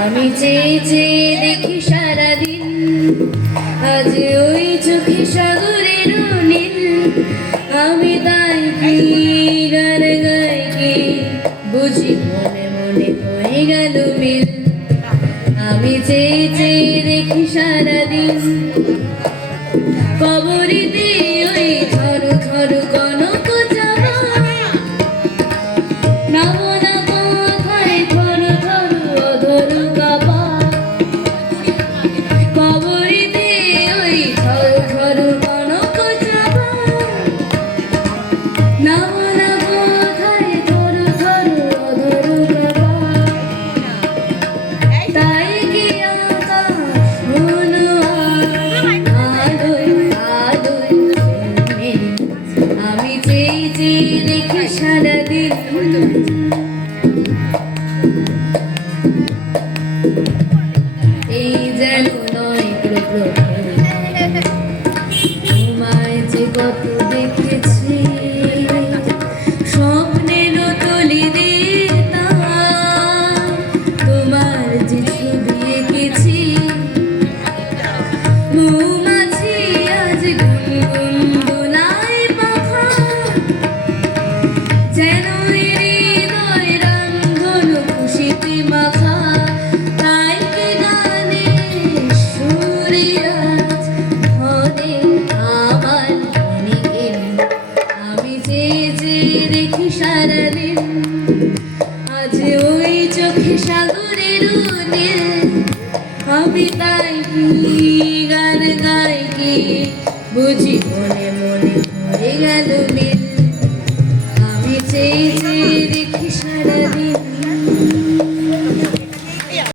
আমি চেয়ে চেয়ে দেখি সারাদিন, আজ ওই চোখে সাগরের নীল। আমি তাই কি গান গাই কি বুঝি মনে মনে হয়ে গেল মিল। আমি চেয়ে চেয়ে দেখি সারাদিন, কবরিতে ওই ঝড় ঝড় কনক চাপা। নামো নামো কথায় ঝড় ঝড় অধর কাপা। কবরিতে ওই ঝড় ঝড় কনক চাপা। নামো নামো কথায় ঝড় ঝড় অধর কাপা। তাই কি আকাশ শোনো আলোয় আলোয় শুনবে। আমি চেয়ে চেয়ে দেখি সারাদিন, এই যেন নয় প্রহরী। তোমায় যে কত দেখেছি স্বপ্নের তলি দিয়ে, তোমার যে ছবি এঁকেছি। মৌমাছি আজ গুনগুন দোলায় পাখা, যেন হৃদয় রামধনু খুশিতে মাখা। তাই কি গানে সুরে আজ ধরে আমার মনে। আমি চেয়ে চেয়ে দেখি সারাদিন, আজ ওই চোখে সাগরের নীল। আমি তাই কি গান গাই কি বুঝি মনে মনে হয়ে গেল মিল। আমি চেয়ে চেয়ে দেখি সারা